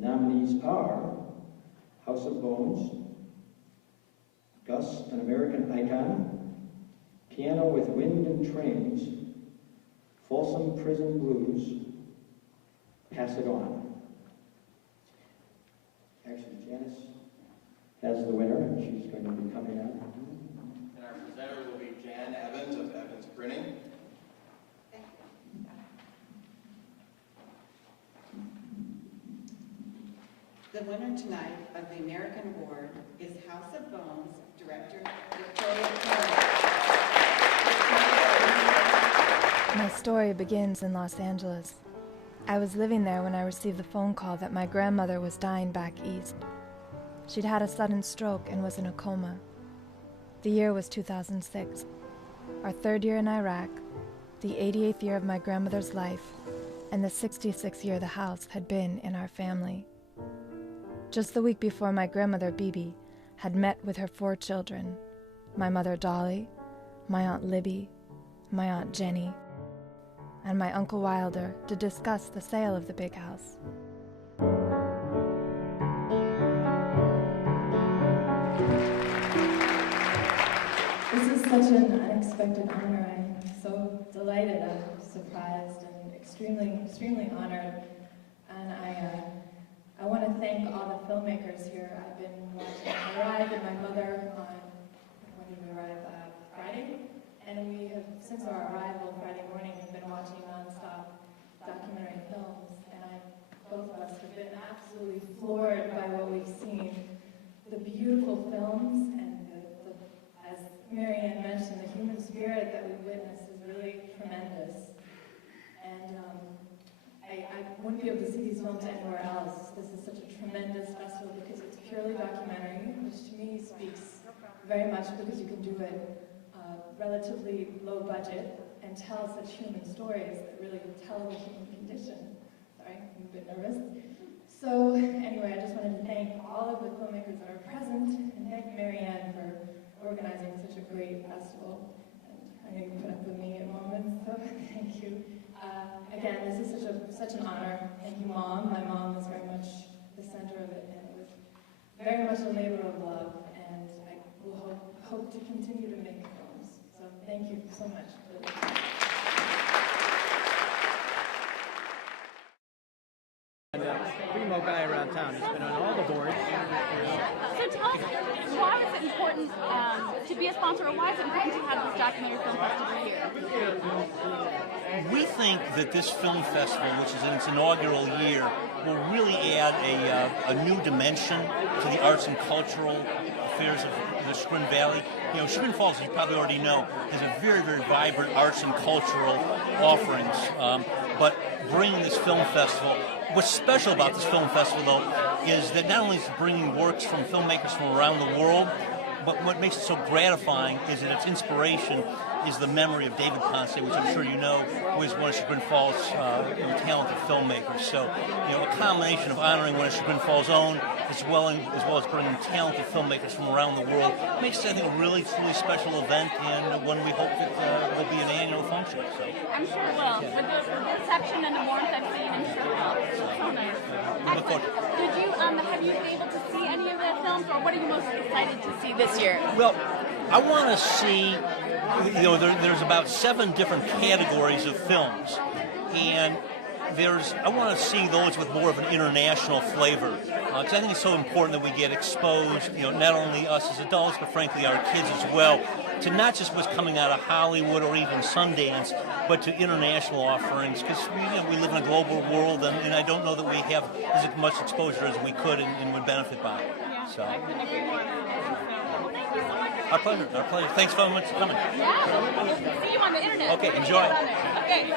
The nominees are House of Bones, Gus, an American Icon, Piano with Wind and Trains, Folsom Prison Blues, Pass It On. Actually, Janice has the winner, and she's going to be coming up. And our presenter will be Jan Evans of Evans Printing. The winner tonight of the American Award is House of Bones director Victoria Torres. My story begins in Los Angeles. I was living there when I received the phone call that my grandmother was dying back east. She'd had a sudden stroke and was in a coma. The year was 2006, our third year in Iraq, the 88th year of my grandmother's life, and the 66th year the house had been in our family. Just the week before, my grandmother, Bibi, had met with her 4 children, my mother, Dolly, my Aunt Libby, my Aunt Jenny, and my Uncle Wilder to discuss the sale of the big house. This is such an unexpected honor. I'm so delighted, I'm surprised, and extremely honored. And I want to thank all the filmmakers here. I've been watching. I arrived with my mother on, when did we arrive? Friday? And we have, since our arrival Friday morning, have been watching nonstop documentary films. And both of us have been absolutely floored by what we've seen. The beautiful films and as Marianne mentioned, the human spirit that we witness is really tremendous. And I wouldn't be able to see these films anywhere else. This is such a tremendous festival because it's purely documentary, which to me speaks very much because you can do it relatively low budget and tell such human stories that really tell the human condition. Sorry, I'm a bit nervous. So anyway, I just wanted to thank all of the filmmakers that are present and thank Marianne for organizing such a great festival. And I know you put up with me at moments, so thank you. Again, this is such an honor. Thank you, Mom. My mom was very much the center of it, and it was very much a labor of love, and I will hope to continue to make films. So thank you so much. And primo guy around town. He's been on all the boards. So tell us, why was it important to be a sponsor, or why is it important to have this documentary film festival here? We think that this film festival, which is in its inaugural year, will really add a new dimension to the arts and cultural affairs of the Chagrin Valley. You know, Chagrin Falls, as you probably already know, has a very, very vibrant arts and cultural offerings. But bringing this film festival, what's special about this film festival, though, is that not only is it bringing works from filmmakers from around the world, but what makes it so gratifying is that its inspiration is the memory of David Ponce, which I'm sure you know, who is one of Chagrin Falls' talented filmmakers. So, you know, a combination of honoring one of Chagrin Falls' own, as well as bringing talented filmmakers from around the world, makes it, I think, a really, truly special event, and one we hope that will be an annual function. So. I'm sure it will. With the reception and the warmth I've seen, I'm sure it will. It's so nice. Did you, have you been able to see any of the films, or what are you most excited to see this year? Well, I want to see, you know, there's about 7 different categories of films, and I want to see those with more of an international flavor, because I think it's so important that we get exposed, you know, not only us as adults, but frankly our kids as well, to not just what's coming out of Hollywood or even Sundance, but to international offerings, because we live in a global world, and I don't know that we have as much exposure as we could and would benefit by it. Yeah, so. I couldn't agree more. Well, thank you so much. Our pleasure, our pleasure. Thanks so much for coming. Yeah, we'll see you on the internet. Okay, enjoy. Okay.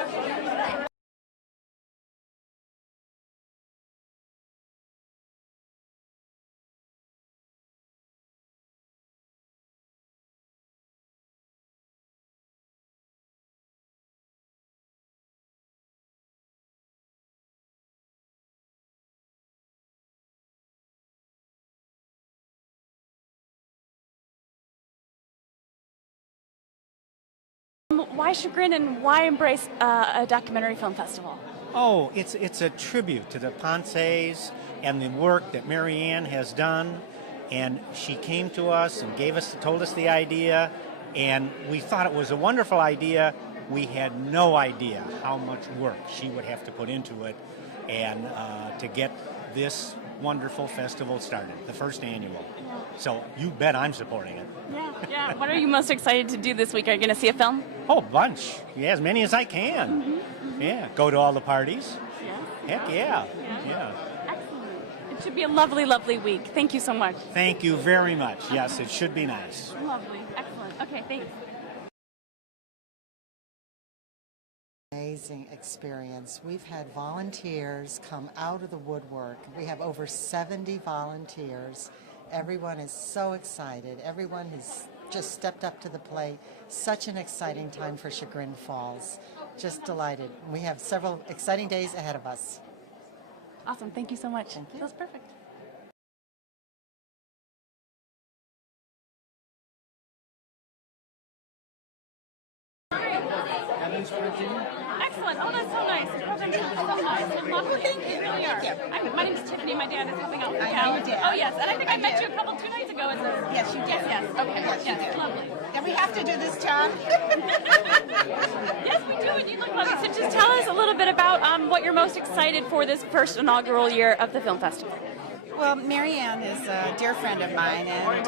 Why Chagrin, and why embrace a documentary film festival? Oh, it's a tribute to the Ponces and the work that Mary Ann has done. And she came to us and told us the idea, and we thought it was a wonderful idea. We had no idea how much work she would have to put into it, and to get this wonderful festival started, the first annual. Yeah. So you bet I'm supporting it. Yeah, yeah. What are you most excited to do this week? Are you going to see a film? Oh, a bunch. Yeah, as many as I can. Yeah, go to all the parties. Yeah. Heck yeah. Yeah. Excellent. It should be a lovely, lovely week. Thank you so much. Thank you very much. Yes, it should be nice. Lovely. Excellent. Okay, thanks. Amazing experience. We've had volunteers come out of the woodwork. We have over 70 volunteers. Everyone is so excited. Everyone has just stepped up to the plate. Such an exciting time for Chagrin Falls. Just delighted. We have several exciting days ahead of us. Awesome. Thank you so much. Thank you. That was perfect. Excellent. Oh, that's so nice. The programs are so nice. And lovely. Thank you. Really are. My name's Tiffany. My dad is helping out. I know your dad. Oh, yes. And I think I met you two nights ago. Yes, you did. Yes. Okay. Yes, you did. Lovely. And we have to do this, John. Yes, we do. And you look lovely. So just tell us a little bit about what you're most excited for this first inaugural year of the film festival. Well, Mary Ann is a dear friend of mine, and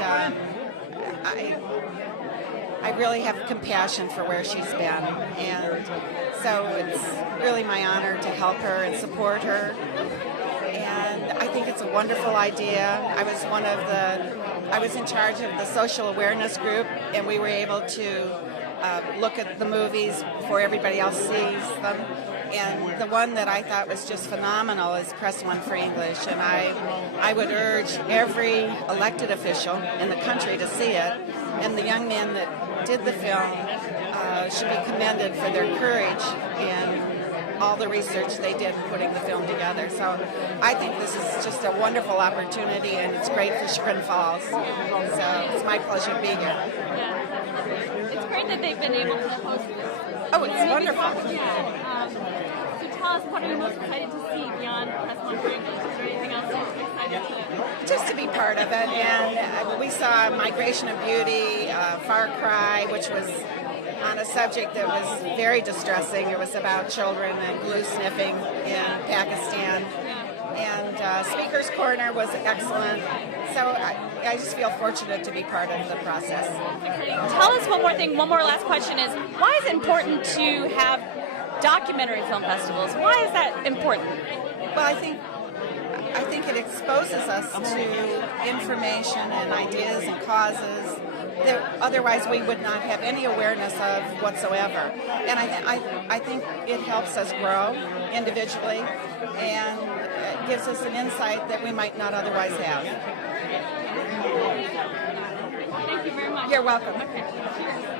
I really have compassion for where she's been, and so it's really my honor to help her and support her. And I think it's a wonderful idea. I was in charge of the social awareness group, and we were able to look at the movies before everybody else sees them. And the one that I thought was just phenomenal is Press One for English, and I would urge every elected official in the country to see it. And the young man that did the film should be commended for their courage and all the research they did putting the film together. So I think this is just a wonderful opportunity, and it's great for Chagrin Falls. So it's my pleasure to be here. Yeah. It's great that they've been able to host this. Oh, it's wonderful. Yeah. So tell us, what are you most excited to see beyond Press One for English? Is there anything else you're excited to? Just to be part of it, and we saw Migration of Beauty, Far Cry, which was on a subject that was very distressing. It was about children and glue sniffing in Pakistan. And Speaker's Corner was excellent. So I just feel fortunate to be part of the process. Tell us one more thing, one more last question is, why is it important to have documentary film festivals? Why is that important? Well, I think it exposes us to information and ideas and causes that otherwise we would not have any awareness of whatsoever. And I think it helps us grow individually and gives us an insight that we might not otherwise have. Thank you very much. You're welcome. Okay.